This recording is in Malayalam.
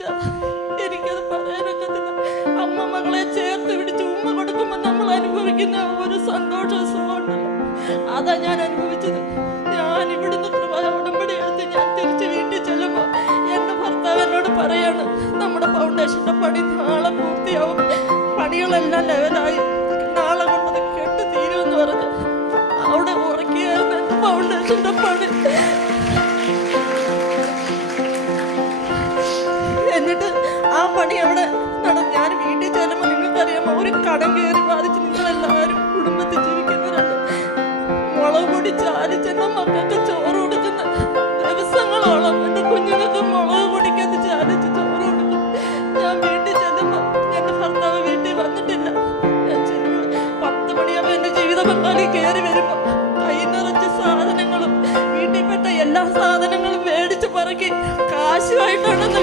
അനുഭവിച്ച എനിക്കത് പറയാനൊക്കത്തില്ല. അമ്മ മകളെ ചേർത്ത് പിടിച്ച് ഉമ്മ കൊടുക്കുമ്പോൾ നമ്മൾ അനുഭവിക്കുന്ന ഒരു സന്തോഷം സുഖമുണ്ടല്ലോ. അതാ ഞാൻ അനുഭവിച്ചത്. ഞാൻ ഇവിടുന്ന് ഉടമ്പടി എടുത്ത് ഞാൻ തിരിച്ച് വീട്ടിൽ ചെല്ലുമ്പോൾ എന്റെ ഭർത്താവ് എന്നോട് പറയാണ് നമ്മുടെ ഫൗണ്ടേഷന്റെ പണി നാളെ പൂർത്തിയാവും. പണികളെല്ലാം ലെവലായി നാളെ കൊണ്ടത് കെട്ട് തീരുമെന്ന് പറഞ്ഞ് അവിടെ ഉറക്കിയായിരുന്നു എന്റെ ഫൗണ്ടേഷന്റെ പണി. പണി അവിടെ നടന്നു ഞാൻ വീട്ടിൽ ചെല്ലുമ്പോൾ നിങ്ങൾക്കറിയാമോ ഒരു കടം കയറി ബാധിച്ച് നിങ്ങളെല്ലാവരും കുടുംബത്തിൽ ജീവിക്കുന്നവരാണ്. മുളക് പൊടി ചാലിച്ചെന്ന മക്കൾക്ക് ചോറ് കൊടുക്കുന്ന ദിവസങ്ങളോളം എന്റെ കുഞ്ഞുങ്ങൾക്ക് മുളക് പൊടിക്കത്ത് ചാലിച്ച് ചോറ് കൊടുക്കും. ഞാൻ വീട്ടിൽ ചെല്ലുമ്പോൾ എന്റെ ഭർത്താവ് വീട്ടിൽ വന്നിട്ടില്ല. ഞാൻ ചെല്ലുമ്പോൾ പത്ത് മണിയാകുമ്പോൾ എന്റെ ജീവിത പങ്കാളി കയറി വരുമ്പോൾ കൈ നിറച്ച് സാധനങ്ങളും വീട്ടിൽപ്പെട്ട എല്ലാ സാധനങ്ങളും മേടിച്ച് പറക്കി കാശുമായിട്ടാണെന്ന്